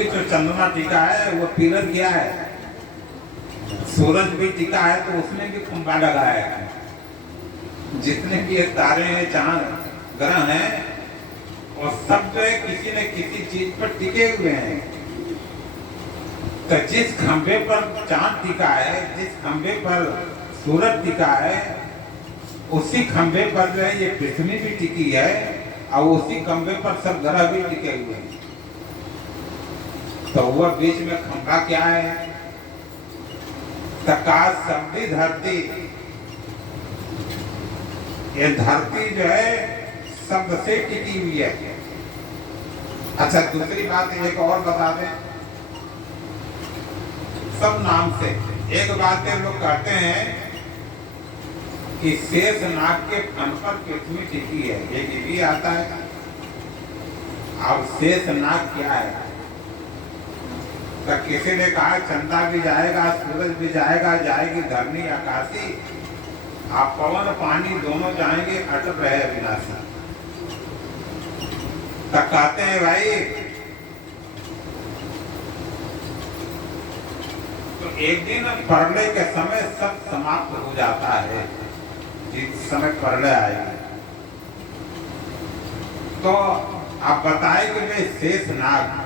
अभी जो चंद्रमा टीका है वो पीरन किया है, सूरज भी टीका है तो उसमें भी कुंभा लगाया है। जितने भी ये तारे हैं, चांद ग्रह हैं, और सब जो है किसी न किसी चीज पर टिके हुए हैं। तो जिस खंभे पर चांद टिका है, जिस खंभे पर सूरज टिका है, उसी खंभे पर जो है ये पृथ्वी भी टिकी है, और उसी खंभे पर सब ग्रह भी टिके हुए हैं। तो वह बीच में खंभा क्या है? तकाश सबदी धरती, ये धरती जो है शब्द से टिकी हुई है। अच्छा, दूसरी बात एक और बता दें, सब नाम से एक बात है, लोग कहते हैं कि शेष नाग के फन पर पृथ्वी टिकी है, ये भी आता है। अब शेष नाग क्या है? तो किसी ने कहा चंदा भी जाएगा, सूरज भी जाएगा, जाएगी धरनी आकाशी, आप पवन पानी दोनों जाएंगे, अटक रहे अविनाशी। तब कहते हैं भाई, तो एक दिन प्रलय के समय सब समाप्त हो जाता है, जिस समय प्रलय आएगी। तो आप बताएंगे वे शेष नाग,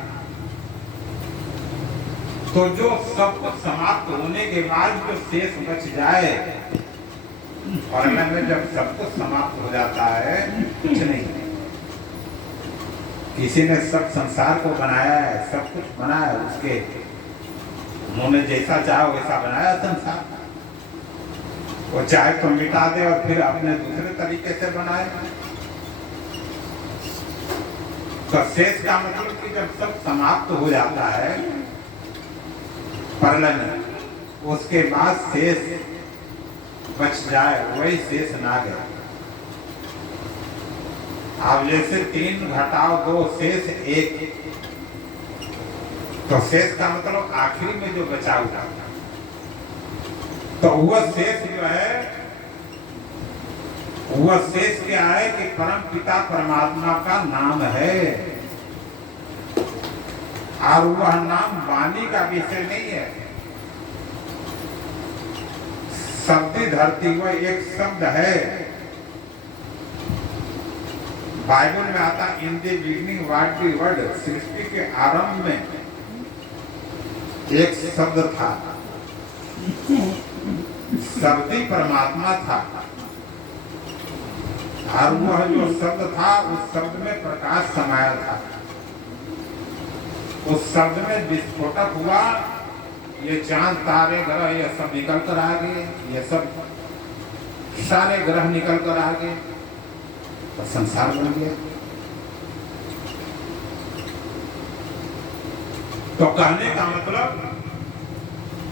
तो जो सब कुछ समाप्त होने के बाद जो शेष बच जाए, प्रलय में जब सब कुछ समाप्त हो जाता है, कुछ नहीं, किसी ने सब संसार को बनाया है, सब कुछ बनाया है, उसके उन्होंने जैसा चाहा वैसा बनाया संसार, वो चाहे तो मिटा दे और फिर अपने दूसरे तरीके से बनाए। तो शेष का मतलब कि जब सब समाप्त हो जाता है प्रलय में, उसके बाद शेष बच जाए, वही शेष नाग है। अब जैसे 3 घटाओ 2 शेष 1, तो शेष का मतलब आखिरी में जो बचा हुआ, तो वह शेष जो है, वह शेष क्या है कि परम पिता परमात्मा का नाम है, और वह नाम वाणी का विषय नहीं है। शब्दी धरती वह एक शब्द है। बाइबल में आता in the beginning was the word, सृष्टि के आरंभ में एक शब्द था, शब्दी परमात्मा था, और वह जो शब्द था उस शब्द में प्रकाश समाया था। उस शब्द में विस्फोटक हुआ, ये चांद तारे ग्रह ये सब निकल कर आ गए, ये सब सारे ग्रह निकल कर आ गए, तो संसार बन गया। तो कहने का मतलब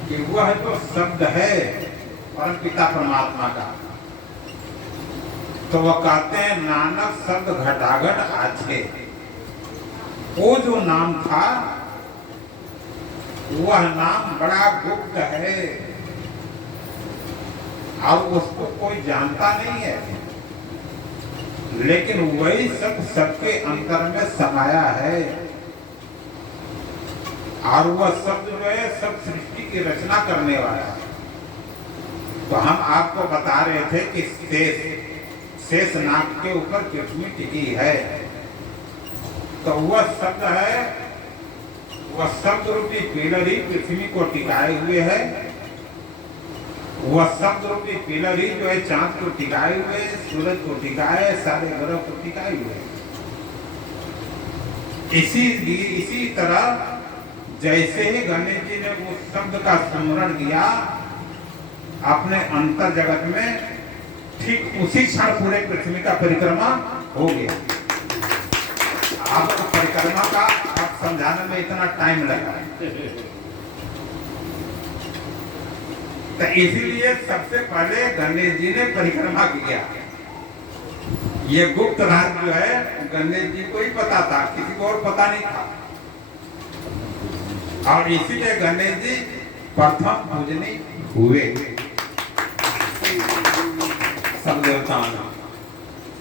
कि वह जो शब्द है परम पिता परमात्मा का, तो वह कहते हैं नानक शब्द घटाघट आछे। वो जो नाम था वह नाम बड़ा गुप्त है, और उसको कोई जानता नहीं है, लेकिन वही सब सबके अंतर में समाया है, और वह शब्द जो है सब सृष्टि की रचना करने वाला है। तो हम आपको बता रहे थे कि शेष नाग के ऊपर पृथ्वी टिकी है, तो वह शब्द है, वह शब्द रूपी पिलर ही पृथ्वी को टिकाए हुए है, वह शब्द रूपी पिलर ही जो है चांद को टिकाए हुए, सूरज को टिकाए, सारे ग्रह को टिकाए हुए। इसी तरह जैसे ही गणेश जी ने उस शब्द का स्मरण किया अपने अंतर जगत में, ठीक उसी क्षण पूरे पृथ्वी का परिक्रमा हो गया। आपको परिक्रमा का आप समझाने में इतना टाइम लगा, तो इसीलिए सबसे पहले गणेश जी ने परिक्रमा किया। ये गुप्त राज जो है गणेश जी को ही पता था, किसी को और पता नहीं था, और इसीलिए गणेश जी प्रथम पूजनीय हुए सब देवताओं।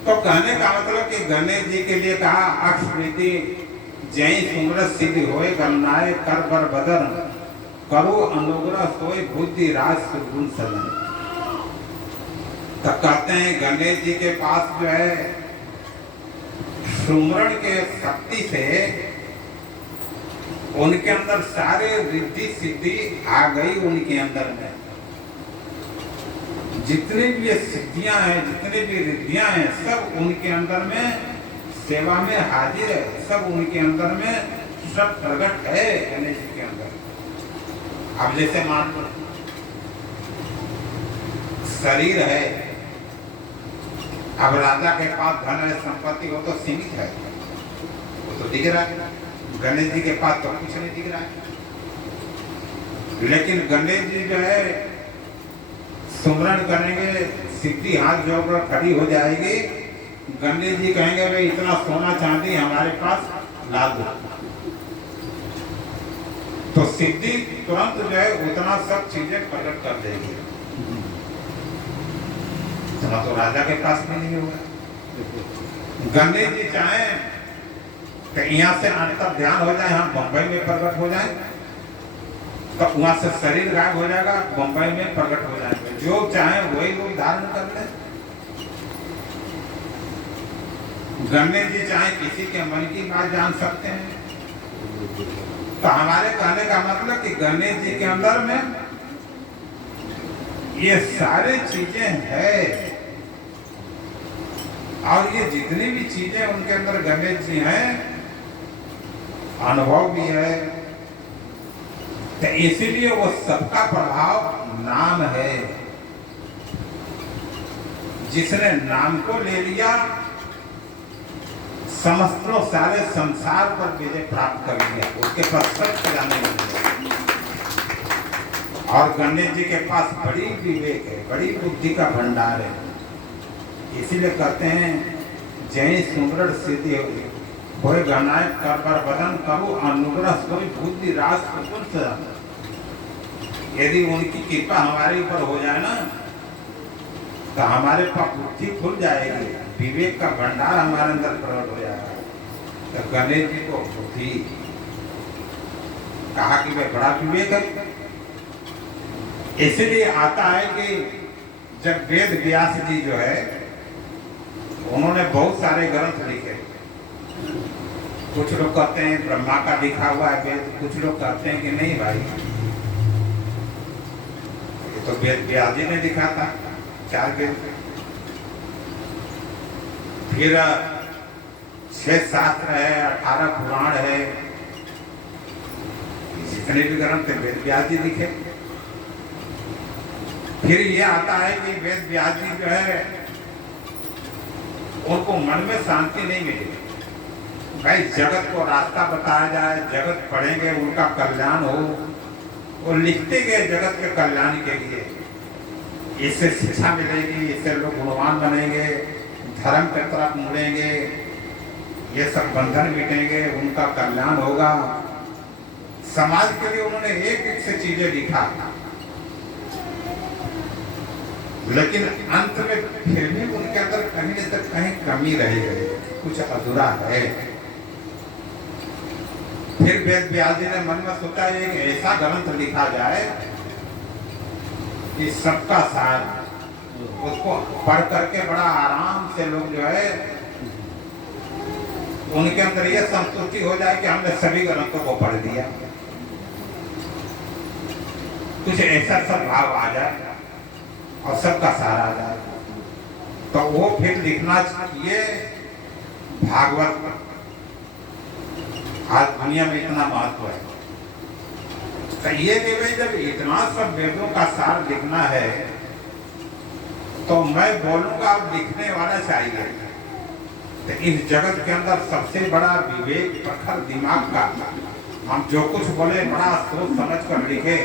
तो कहने का मतलब कि गणेश जी के लिए कहा अक्षप्रीति जय सुमरत सिद्धि होए गणनाए कर बर बदन करो अनुग्रह सोए बुद्धि राज सुगुण सदन। तो कहते हैं गणेश जी के पास जो है सुमरण के शक्ति से उनके अंदर सारे रिद्धि सिद्धि आ गई। उनके अंदर में जितनी भी ये सिद्धियां हैं, जितनी भी रिद्धियां हैं, सब उनके अंदर में सेवा में हाजिर है। सब उनके अंदर में सब प्रकट है गणेश जी के अंदर। अब जैसे मान लो शरीर है, अब राजा के पास धन है, संपत्ति हो तो सीमित है, वो तो दिख रहा है। गणेश जी के पास तो कुछ नहीं दिख रहा है। लेकिन गणेश जी जो है सुमरण करेंगे, सिद्धि हाथ जोड़कर खड़ी हो जाएगी। गणेश जी कहेंगे भाई इतना सोना चांदी हमारे पास ला दो, तो सिद्धि तुरंत जो है उतना सब चीजें प्रकट कर देगी। इतना तो राजा के पास भी नहीं होगा। गणेश जी चाहे तो यहाँ से अंतर ध्यान हो जाए, हम बंबई में प्रकट हो जाए, तो वहां से शरीर गायब हो जाएगा, बंबई में प्रकट हो जाएंगे। जो चाहे वही लोग धारण कर ले। गणेश जी चाहे किसी के मन की बात जान सकते हैं। तो हमारे कहने का मतलब कि गणेश जी के अंदर में ये सारी चीजें हैं, और ये जितनी भी चीजें उनके अंदर गणेश जी हैं, अनुभव भी है, तो इसीलिए वो सबका प्रभाव नाम है। जिसने नाम को ले लिया समस्त सारे संसार पर विजय प्राप्त कर लिया, उसके पास सब जाने लगे। और गणेश जी के पास बड़ी विवेक है, बड़ी बुद्धि का भंडार है। इसीलिए कहते हैं जय सुमरण सिद्धि होए गणाय कर बर बदन करो अनुग्रह सोई बुद्धि राज सुगुण सदन। यदि उनकी कृपा हमारे ऊपर हो जाए ना, तो हमारे पास बुद्धि खुल जाएगी, विवेक का भंडार हमारे अंदर प्रकट हो जाएगा। तो गणेश जी को बुद्धि कहा कि वह बड़ा विवेक है। इसलिए आता है कि जब वेद व्यास जी जो है उन्होंने बहुत सारे ग्रंथ लिखे। कुछ लोग कहते हैं ब्रह्मा का लिखा हुआ है वेद, कुछ लोग कहते हैं कि नहीं भाई ये तो वेद व्यास जी ने लिखा था, 4 वेद। फिर 6 शास्त्र है, 18 पुराण है, जितने भी ग्रंथ थे वेद व्यास जी लिखे। फिर ये आता है कि वेद व्यास जी जो है उनको मन में शांति नहीं मिली। भाई जगत को रास्ता बताया जाए, जगत पढ़ेंगे उनका कल्याण हो, वो लिखते गए जगत के कल्याण के लिए। इससे शिक्षा मिलेगी, इससे लोग गुणवान बनेंगे, धर्म की तरफ मुड़ेंगे, ये सब बंधन मिटेंगे, उनका कल्याण होगा। समाज के लिए उन्होंने एक एक से चीजें लिखा, लेकिन अंत में फिर भी उनके अंदर कहीं न कहीं कमी रह गई, कुछ अधूरा है। फिर वेद व्यास जी ने मन में सोचा एक ऐसा ग्रंथ लिखा जाए कि सबका सार, उसको पढ़ करके बड़ा आराम से लोग जो है उनके अंदर ये संतुष्टि हो जाए कि हमने सभी ग्रंथों को पढ़ दिया। कुछ ऐसा सब भाव आ जाए और सबका सारा आ जाए, तो वो फिर लिखना चाहिए भागवत। आज दुनिया में इतना महत्व है, तो ये कि भाई जब इतना सब वेदों का सार लिखना है तो मैं बोलूंगा अब लिखने वाला चाहिए। तो इस जगत के अंदर सबसे बड़ा विवेक प्रखर दिमाग का, हम जो कुछ बोले बड़ा सोच समझ कर लिखे,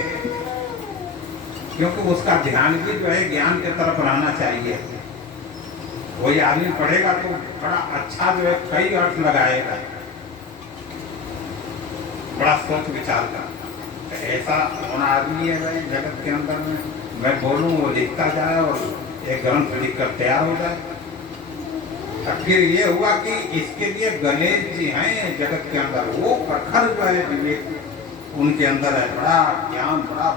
क्योंकि उसका ध्यान भी जो है ज्ञान की तरफ रहना चाहिए। वही आदमी पढ़ेगा तो बड़ा अच्छा जो है कई अर्थ लगाएगा, बड़ा सोच विचार का। तो ऐसा होना आदमी है भाई जगत के अंदर में, मैं बोलूं वो लिखता जाए और एक ग्रंथ लिख कर तैयार हो जाए। तो फिर ये हुआ कि इसके लिए गणेश जी हैं जगत के अंदर, वो प्रखर जो है विवेक उनके अंदर है, बड़ा ज्ञान, बड़ा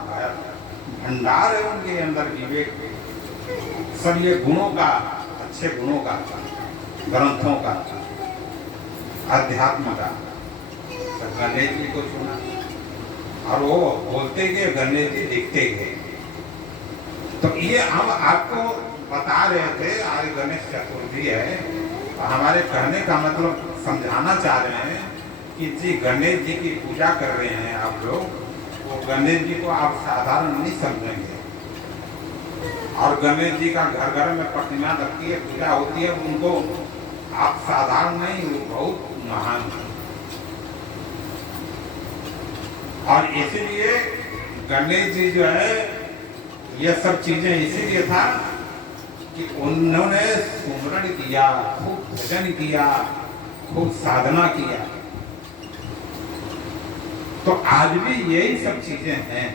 भंडार है उनके अंदर विवेक, सब ये गुणों का, अच्छे गुणों का, ग्रंथों का, अध्यात्म का। तो गणेश जी को सुना और वो बोलते गए, गणेश जी दिखते गए। तो ये हम आपको बता रहे थे, आज गणेश चतुर्थी है, तो हमारे कहने का मतलब समझाना चाह रहे हैं कि जी गणेश जी की पूजा कर रहे हैं आप लोग, वो गणेश जी को आप साधारण नहीं समझेंगे। और गणेश जी का घर घर में प्रतिमा लगती है, पूजा होती है, उनको आप साधारण नहीं, वो बहुत महान है। और इसीलिए गणेश जी जो है ये सब चीजें इसीलिए था कि उन्होंने सुमरण किया, खूब भजन किया, खूब साधना किया। तो आज भी यही सब चीजें हैं।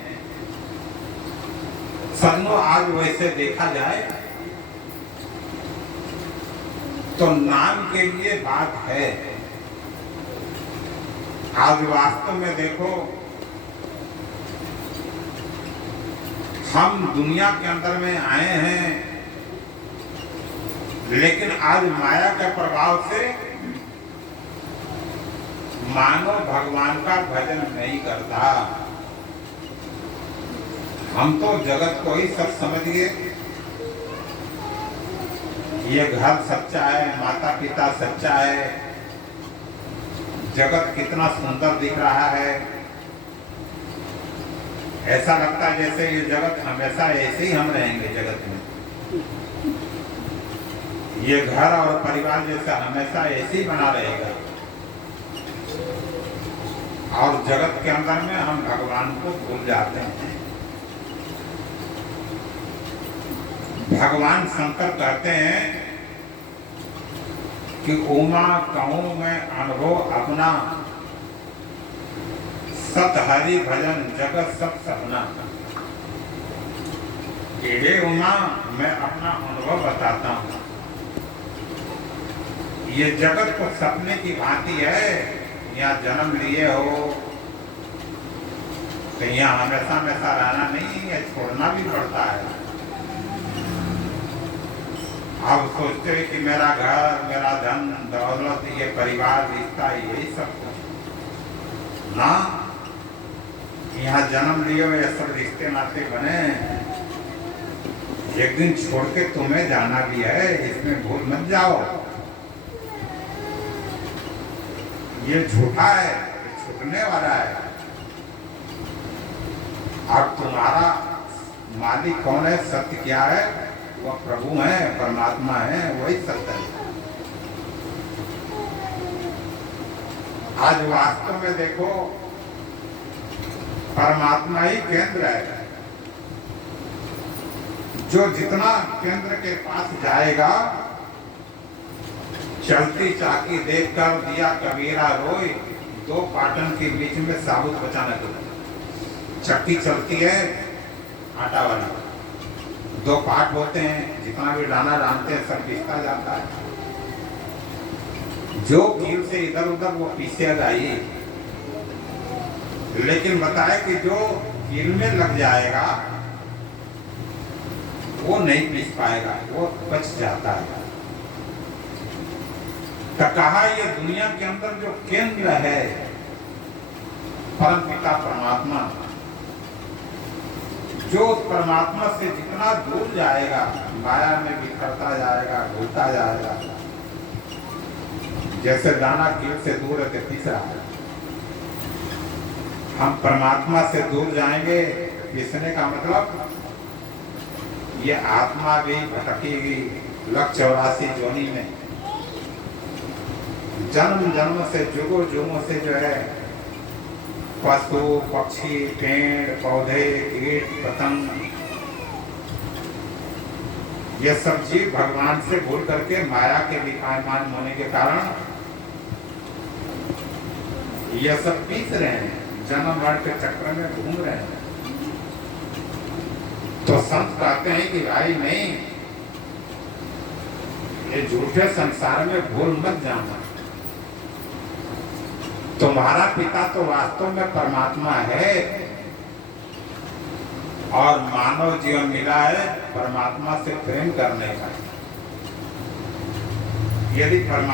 सजनो आज वैसे देखा जाए तो नाम के लिए बात है। आज वास्तव में देखो, हम दुनिया के अंदर में आए हैं, लेकिन आज माया के प्रभाव से मानव भगवान का भजन नहीं करता। हम तो जगत को ही सब समझ गए, ये घर सच्चा है, माता पिता सच्चा है, जगत कितना सुंदर दिख रहा है, ऐसा लगता है जैसे ये जगत हमेशा ऐसे ही हम रहेंगे जगत में, ये घर और परिवार जैसा हमेशा ऐसे ही बना रहेगा। और जगत के अंदर में हम भगवान को भूल जाते हैं। भगवान शंकर कहते हैं कि उमा कहूं मैं अनुभव अपना, सत हरि भजन जगत सब सपना। हे उमा, मैं अपना अनुभव बताता हूँ, ये जगत को सपने की भांति है। यहाँ जन्म लिए हो तो यहाँ हमेशा हमेशा रहना नहीं है, छोड़ना भी पड़ता है। आप सोचते हो कि मेरा घर, मेरा धन दौलत, ये परिवार, रिश्ता, यही सब कुछ ना, यहाँ जन्म लिए हुए सब रिश्ते नाते बने, एक दिन छोड़ के तुम्हें जाना भी है, इसमें भूल मत जाओ। ये झूठा है, ये छूटने वाला है। और तुम्हारा मालिक कौन है, सत्य क्या है, वह प्रभु है, परमात्मा है, वही सत्य है। आज वास्तव में देखो, परमात्मा ही केंद्र है। जो जितना केंद्र के पास जाएगा, चलती चाकी देखकर दिया कबीरा रोए, दो पाटन के बीच में साबुत बचाना को। चक्की चलती है आटा वाली, दो पाट होते हैं, जितना भी दाना डालते हैं सब पिसता जाता है। जो कील से इधर उधर वो पीसेगा ही, लेकिन बताए कि जो कील में लग जाएगा वो नहीं पीस पाएगा, वो बच जाता है। तो कहा ये दुनिया के अंदर जो केंद्र है परम पिता परमात्मा, जो परमात्मा से जितना दूर जाएगा, माया में बिखरता जाएगा, घुलता जाएगा। जैसे दाना कील से दूर है तो पिस रहा है, हम परमात्मा से दूर जाएंगे, पिसने का मतलब ये आत्मा भी भटकेगी 184 जोनी में, जन्म जन्म से जुगों जुगों से जो है पशु पक्षी पेड़ पौधे कीट पतंग ये सब जीव भगवान से भूल करके माया के विकायमान होने के कारण ये सब पीस रहे हैं, जन्म मरण के चक्र में घूम रहे हैं। तो संत कहते हैं कि भाई नहीं, ये झूठे संसार में भूल मत जाना। तुम्हारा पिता तो वास्तव में परमात्मा है और मानव जीवन मिला है परमात्मा से प्रेम करने का। यदि परमात्मा